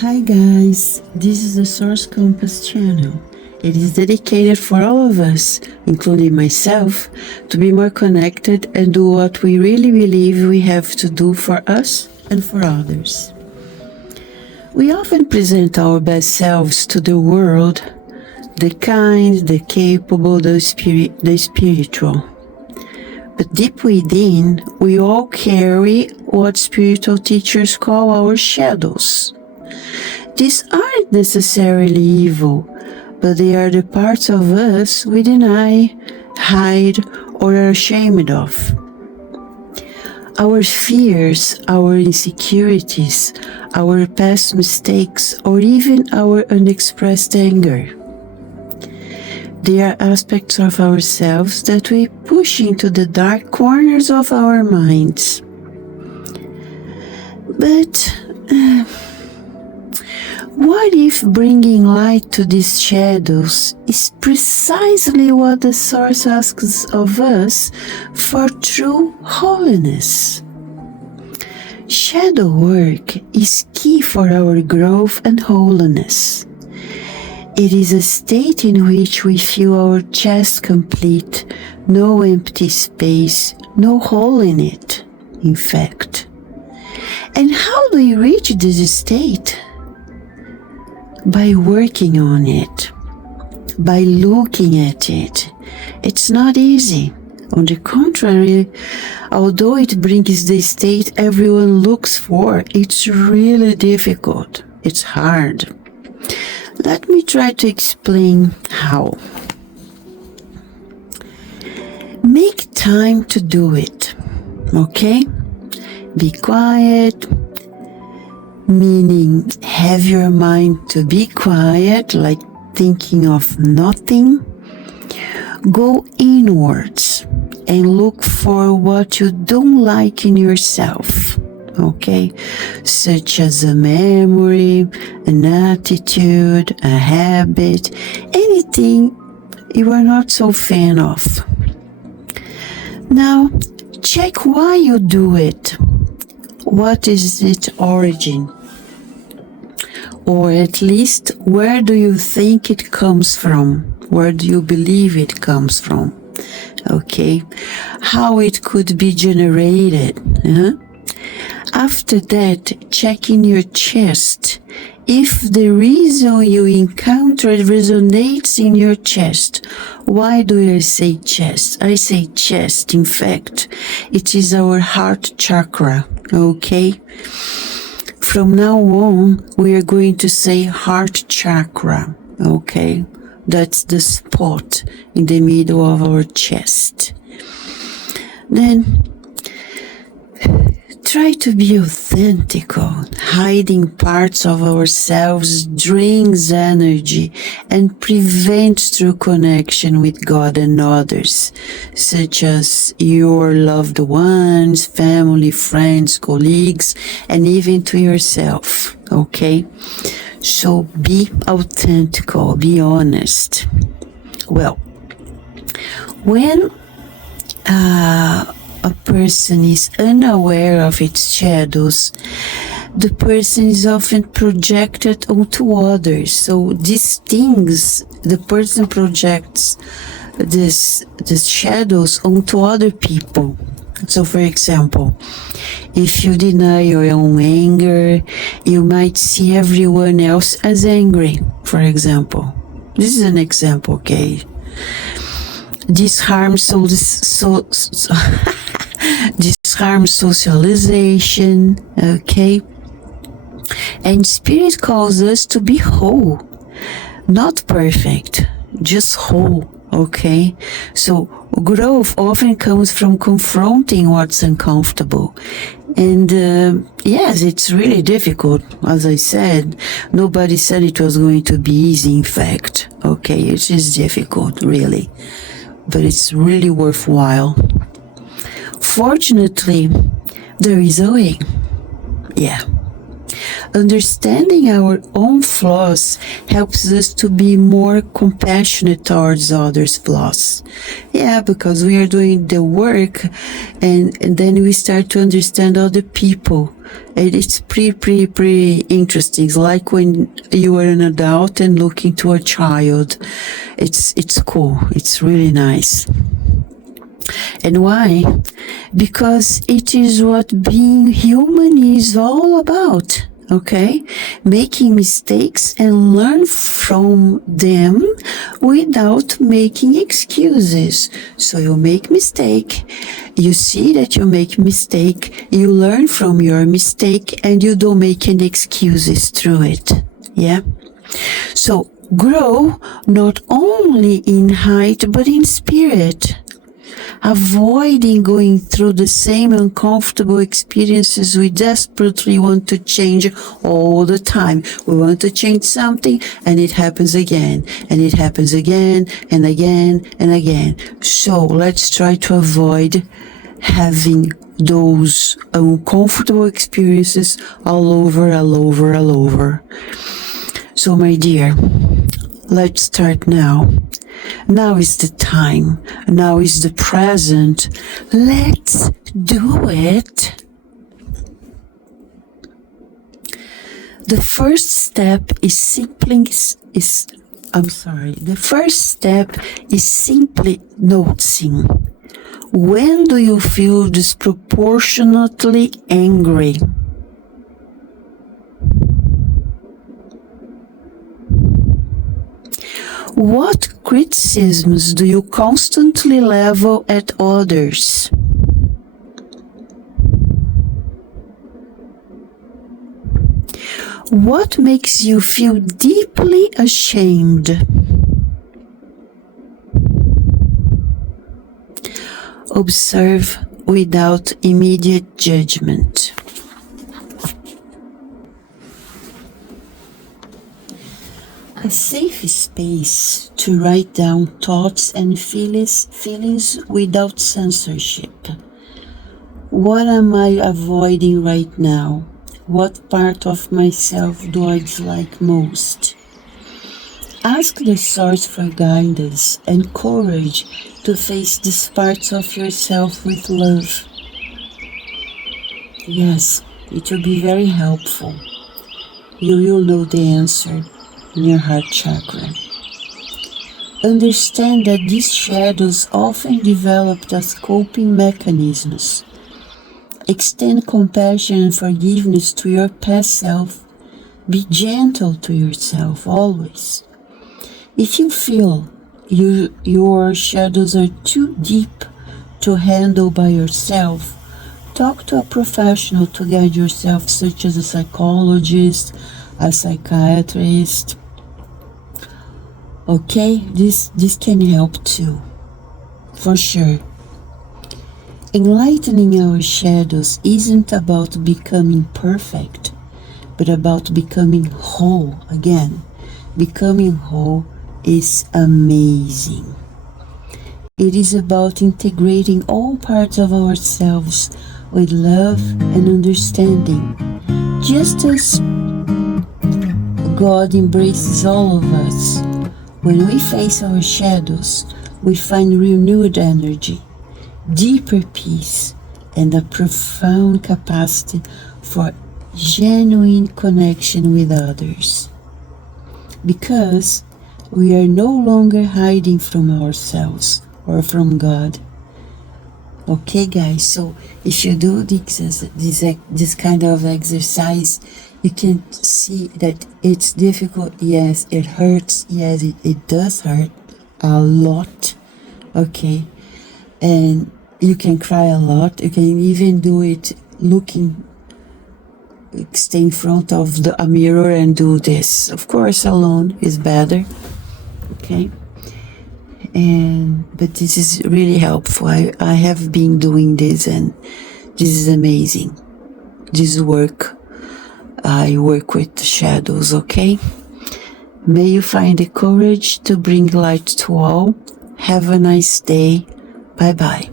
Hi guys, this is the Source Compass channel. It is dedicated for all of us, including myself, to be more connected and do what we really believe we have to do for us and for others. We often present our best selves to the world, the kind, the capable, the spiritual. But deep within, we all carry what spiritual teachers call our shadows. These aren't necessarily evil, but they are the parts of us we deny, hide, or are ashamed of. Our fears, our insecurities, our past mistakes, or even our unexpressed anger. They are aspects of ourselves that we push into the dark corners of our minds. But what if bringing light to these shadows is precisely what the Source asks of us for true holiness? Shadow work is key for our growth and holiness. It is a state in which we feel our chest complete, no empty space, no hole in it, in fact. And how do we reach this state? By working on it, by looking at it. It's not easy. On the contrary, although it brings the state everyone looks for, it's really difficult. It's hard. Let me try to explain how. Make time to do it, okay? Be quiet, meaning have your mind to be quiet, like thinking of nothing. Go inwards and look for what you don't like in yourself, okay? Such as a memory, an attitude, a habit, anything you are not so fan of. Now, check why you do it. What is its origin? Or at least, where do you think it comes from? Where do you believe it comes from? Okay, how it could be generated. After that, check in your chest. If the reason you encountered resonates in your chest, why do I say chest? I say chest, in fact, it is our heart chakra, okay? From now on, we are going to say heart chakra, okay? That's the spot in the middle of our chest. Then, try to be authentic. Hiding parts of ourselves drains energy and prevents true connection with God and others, such as your loved ones, family, friends, colleagues, and even to yourself, okay? So be authentic, be honest. Well, when a person is unaware of its shadows, the person is often projected onto others. So these things, the person projects these shadows onto other people. So for example, if you deny your own anger, you might see everyone else as angry, for example. This is an example, okay? This harms this harms socialization, okay? And Spirit calls us to be whole, not perfect, just whole, okay? So growth often comes from confronting what's uncomfortable. And yes, it's really difficult. As I said, nobody said it was going to be easy, in fact, okay? It is difficult, really, but it's really worthwhile. Fortunately, there is a way. Yeah. Understanding our own flaws helps us to be more compassionate towards others' flaws. Yeah, because we are doing the work and then we start to understand other people. And it's pretty interesting. It's like when you are an adult and looking to a child. It's cool. It's really nice. And why? Because it is what being human is all about. Okay? Making mistakes and learn from them without making excuses. So you make mistake, you see that you make mistake, you learn from your mistake, and you don't make any excuses through it. Yeah? So grow not only in height but in spirit. Avoiding going through the same uncomfortable experiences we desperately want to change all the time. We want to change something and it happens again, and it happens again and again and again. So let's try to avoid having those uncomfortable experiences all over. So my dear, let's start now. Now is the time. Now is the present. Let's do it. The first step is simply noticing. When do you feel disproportionately angry? What criticisms do you constantly level at others? What makes you feel deeply ashamed? Observe without immediate judgment. A safe space to write down thoughts and feelings without censorship. What am I avoiding right now? What part of myself do I dislike most? Ask the source for guidance and courage to face these parts of yourself with love. Yes, it will be very helpful. You will know the answer in your heart chakra. Understand that these shadows often developed as coping mechanisms. Extend compassion and forgiveness to your past self. Be gentle to yourself always. If you feel your shadows are too deep to handle by yourself, talk to a professional to guide yourself, such as a psychologist, a psychiatrist. Okay, this can help too, for sure. Enlightening our shadows isn't about becoming perfect, but about becoming whole again. Becoming whole is amazing. It is about integrating all parts of ourselves with love and understanding, just as God embraces all of us. When we face our shadows, we find renewed energy, deeper peace, and a profound capacity for genuine connection with others. Because we are no longer hiding from ourselves or from God. Okay, guys, so if you do this kind of exercise, you can see that it's difficult. Yes, it hurts. Yes, it does hurt a lot. Okay, and you can cry a lot. You can even do it stay in front of a mirror and do this. Of course, alone is better. Okay. But this is really helpful. I have been doing this and this is amazing. This work, I work with the shadows, okay? May you find the courage to bring light to all. Have a nice day. Bye-bye.